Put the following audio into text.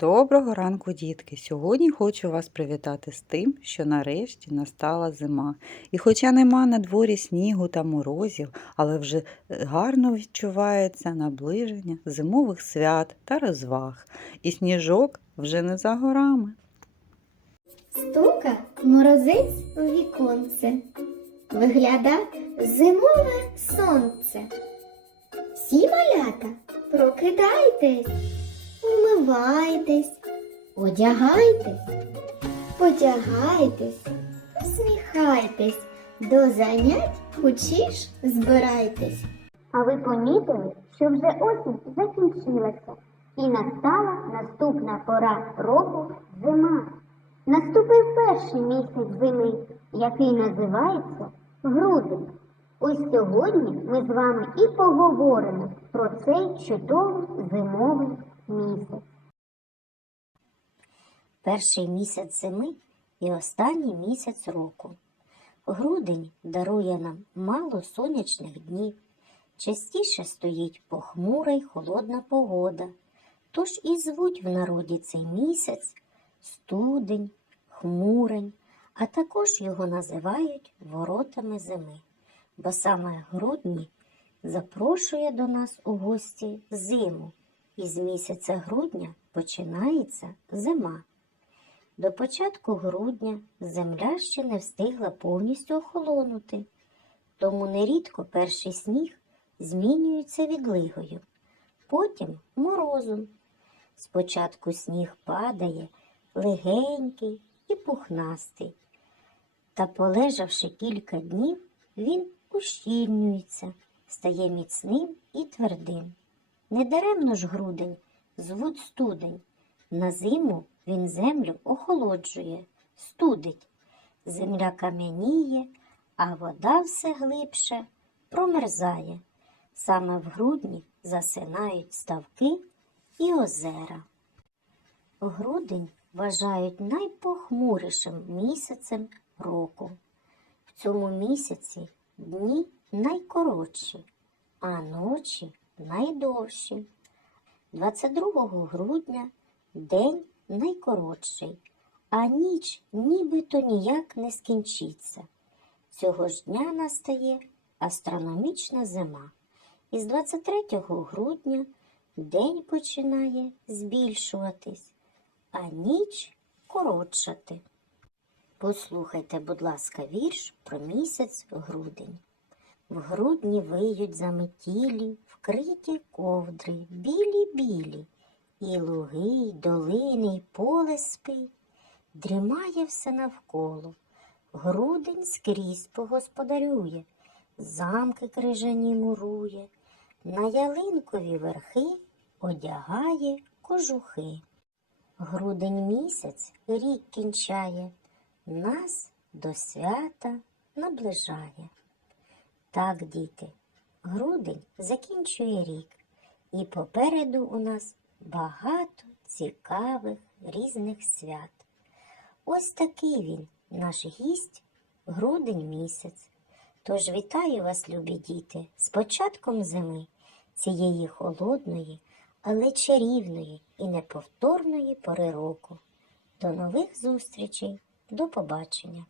Доброго ранку, дітки! Сьогодні хочу вас привітати з тим, що нарешті настала зима. І хоча нема на дворі снігу та морозів, але вже е, гарно відчувається наближення зимових свят та розваг. І сніжок вже не за горами. Стука морозець у віконце, вигляда зимове сонце. Всі малята, прокидайтесь, умивайтесь, одягайтесь, потягайтесь, усміхайтесь, до занять хочеш збирайтесь. А ви помітили, що вже осінь закінчилася і настала наступна пора року зима. Наступив перший місяць зими, який називається грудень. Ось сьогодні ми з вами і поговоримо про цей чудовий зимовий місяць. Перший місяць зими і останній місяць року. Грудень дарує нам мало сонячних днів. Частіше стоїть похмура й холодна погода. Тож і звуть в народі цей місяць студень, хмурень, а також його називають воротами зими, бо саме грудні запрошує до нас у гості зиму, і з місяця грудня починається зима. До початку грудня земля ще не встигла повністю охолонути, тому нерідко перший сніг змінюється відлигою, потім морозом. Спочатку сніг падає легенький і пухнастий, та, полежавши кілька днів, він ущільнюється, стає міцним і твердим. Недаремно ж грудень звуть студень. На зиму він землю охолоджує, студить. Земля кам'яніє, а вода все глибше промерзає. Саме в грудні засинають ставки і озера. Грудень вважають найпохмурішим місяцем року. В цьому місяці дні найкоротші, а ночі найдовші. 22 грудня день найкоротший, а ніч нібито ніяк не скінчиться. Цього ж дня настає астрономічна зима. Із 23 грудня день починає збільшуватись, а ніч коротшати. Послухайте, будь ласка, вірш про місяць грудень. В грудні виють заметілі, вкриті ковдри, білі-білі, і луги, й долини, й поле спить, дрімає все навколо. Грудень скрізь погосподарює, замки крижані мурує, на ялинкові верхи одягає кожухи. Грудень місяць рік кінчає, нас до свята наближає. Так, діти, грудень закінчує рік, і попереду у нас багато цікавих різних свят. Ось такий він, наш гість, грудень місяць. Тож вітаю вас, любі діти, з початком зими, цієї холодної, але чарівної і неповторної пори року. До нових зустрічей, до побачення!